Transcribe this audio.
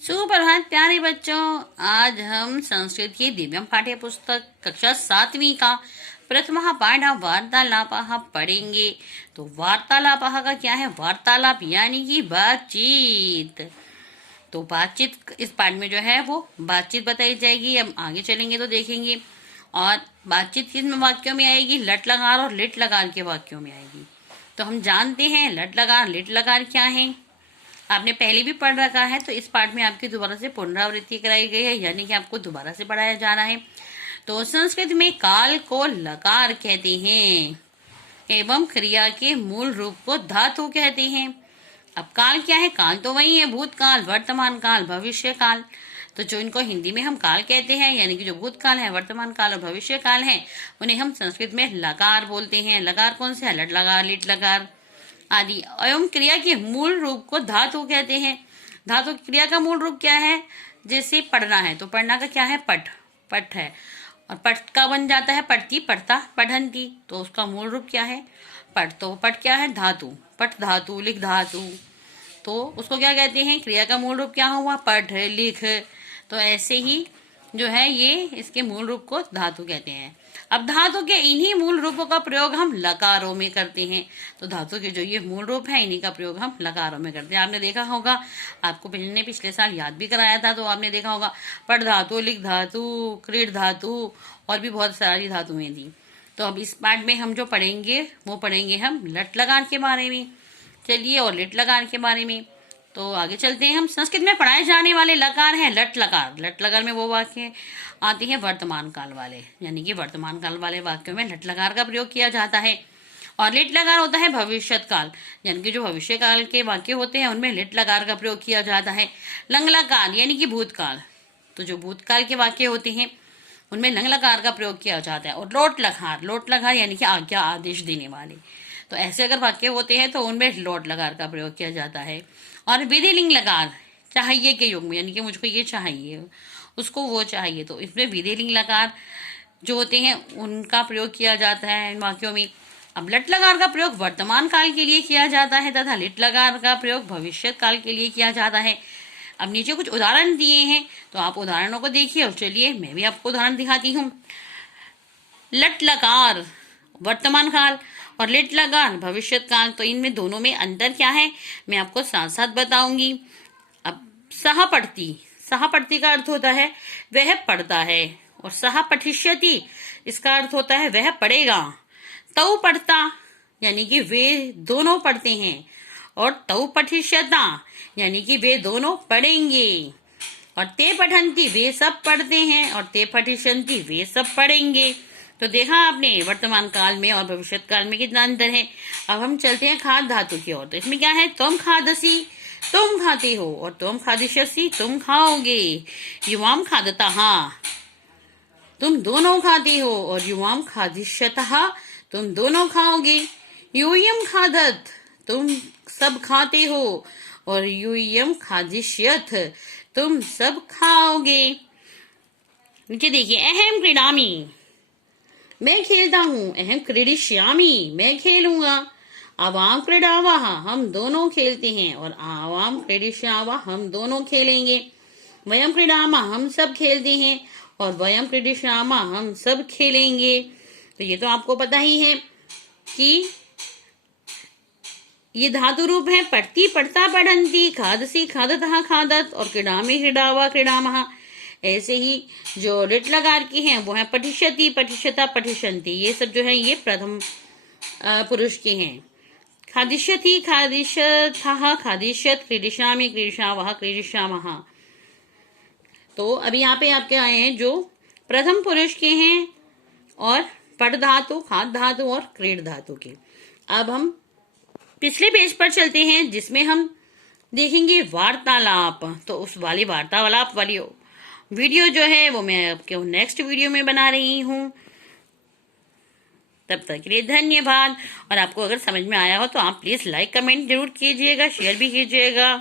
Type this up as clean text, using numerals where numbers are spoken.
सुप्रभात प्यारे बच्चों। आज हम संस्कृत की दिव्यम पाठ्य पुस्तक कक्षा 7वीं का प्रथम पाठ वार्तालाप पढ़ेंगे। तो वार्तालाप का क्या है? वार्तालाप यानी कि बातचीत। तो बातचीत इस पाठ में जो है वो बातचीत बताई जाएगी। हम आगे चलेंगे तो देखेंगे। और बातचीत किस वाक्यों में आएगी? लट लगार और लिट लगार के वाक्यों में आएगी। तो हम जानते हैं लट लगार लिट लगार क्या है। आपने पहले भी पढ़ रखा है, तो इस पाठ में आपकी दोबारा से पुनरावृत्ति कराई गई है, यानी कि आपको दोबारा से पढ़ाया जा रहा है। तो संस्कृत में काल को लकार कहते हैं एवं क्रिया के मूल रूप को धातु कहते हैं। अब काल क्या है? काल तो वही है, भूतकाल, वर्तमान काल, भविष्य काल। तो जो इनको हिंदी में हम काल कहते हैं, यानी कि जो भूतकाल है, वर्तमान काल और भविष्य काल है, उन्हें हम संस्कृत में लकार बोलते हैं। लकार कौन से? लट लगार, लिट लगार आदि। एवं क्रिया के मूल रूप को धातु कहते हैं। धातु क्रिया का मूल रूप क्या है? जैसे पढ़ना है, तो पढ़ना का क्या है? पठ, पठ है। और पठ का बन जाता है पढ़ती, पढ़ता, पढ़ंती। तो उसका मूल रूप क्या है? पठ। तो पठ क्या है? धातु। पठ धातु, लिख धातु। तो उसको क्या कहते हैं? क्रिया का मूल रूप क्या हुआ? पठ, लिख। तो ऐसे ही जो है ये इसके मूल रूप को धातु कहते हैं। अब धातु के इन्हीं मूल रूपों का प्रयोग हम लकारों में करते हैं। तो धातु के जो ये मूल रूप है, इन्हीं का प्रयोग हम लकारों में करते हैं। आपने देखा होगा, आपको पिछले साल याद भी कराया था, तो आपने देखा होगा पठ धातु, लिख धातु, क्रीड धातु और भी बहुत सारी धातुएं थी। तो अब इस पाठ में हम जो पढ़ेंगे वो पढ़ेंगे हम लट लगान के बारे में। चलिए, और लिट लगान के बारे में। तो आगे चलते हैं। हम संस्कृत में पढ़ाए जाने वाले लकार हैं लट लकार। लट लकार में वो वाक्य आते हैं वर्तमान काल वाले, यानी कि वर्तमान काल वाले वाक्यों में लट लकार का प्रयोग किया जाता है। और लिट लकार होता है भविष्यत काल, यानी कि जो भविष्य काल के वाक्य होते हैं उनमें लिट लकार का प्रयोग किया जाता है। लंग लकार यानी कि भूतकाल, तो जो भूतकाल के वाक्य होते हैं उनमें लंग लकार का प्रयोग किया जाता है। और लोट लकार यानी कि आज्ञा, आदेश देने वाले। तो ऐसे अगर वाक्य होते हैं तो उनमें लोट लकार का प्रयोग किया जाता है। और विधिलिंग लकार चाहिए के युग में, यानी कि मुझको ये चाहिए, उसको वो चाहिए, तो इसमें विधिलिंग लकार जो होते हैं उनका प्रयोग किया जाता है इन वाक्यों में। अब लट लकार का प्रयोग वर्तमान काल के लिए किया जाता है तथा लिट लकार का प्रयोग भविष्य काल के लिए किया जाता है। अब नीचे कुछ उदाहरण दिए हैं, तो आप उदाहरणों को देखिए। और चलिए मैं भी आपको उदाहरण दिखाती हूँ। लट लकार वर्तमान काल और लिट लकार भविष्य काल, तो इनमें दोनों में अंतर क्या है मैं आपको साथ साथ बताऊंगी। अब सह पढ़ती का अर्थ होता है वह पढ़ता है, और सह पठिष्यति इसका अर्थ होता है वह पढ़ेगा। तऊ पढ़ता यानी कि वे दोनों पढ़ते हैं, और तऊ पठिष्यता यानी कि वे दोनों पढ़ेंगे। और ते पठंती वे सब पढ़ते हैं, और ते पठिष्यन्ति वे सब पढ़ेंगे। तो देखा आपने वर्तमान काल में और भविष्य काल में कितना अंतर है। अब हम चलते हैं खाद धातु की ओर। तो इसमें क्या है? तुम खादसी तुम खाते हो, और तुम खादिष्यसि तुम खाओगे। युवाम खादता तुम दोनों खाते हो, और युवाम खादिष्यतः तुम दोनों खाओगे। यूयम खादत तुम सब खाते हो, और यूयम खादिष्यथ तुम सब खाओगे। नीचे देखिए, अहम क्रीडामी मैं खेलता हूँ, अहम क्रीडिष्यामि मैं खेलूंगा। आवाम क्रीडावाह हम दोनों खेलते हैं, और आवाम क्रीडिष्यावाह हम दोनों खेलेंगे। वयम क्रीडामा हम सब खेलते हैं, और वयम क्रीडिष्यामा हम सब खेलेंगे। तो ये तो आपको पता ही है कि ये धातु रूप है पढ़ती, पढ़ता, पढ़ंती, खादसी, खादतः, खादत, और क्रीडामी, क्रीडावा, क्रीडामः। ऐसे ही जो लिट लकार की हैं वो है पठिष्यति, पठिष्यता, पठिष्यन्ति। ये सब जो है ये प्रथम पुरुष के हैं। खादिष्यति, खादिष्यथः, खादिष्यत, क्रीडिष्यामि, क्रीडिष्यावः, क्रीडिष्यामः। तो अभी यहाँ पे आपके आए हैं जो प्रथम पुरुष के हैं, और पठ धातु, खाद धातु और क्रीड धातु के। अब हम पिछले पेज पर चलते हैं, जिसमें हम देखेंगे वार्तालाप। तो उस वाली वार्तालाप वाली वीडियो जो है वो मैं आपके नेक्स्ट वीडियो में बना रही हूँ। तब तक के लिए धन्यवाद। और आपको अगर समझ में आया हो तो आप प्लीज लाइक कमेंट जरूर कीजिएगा, शेयर भी कीजिएगा।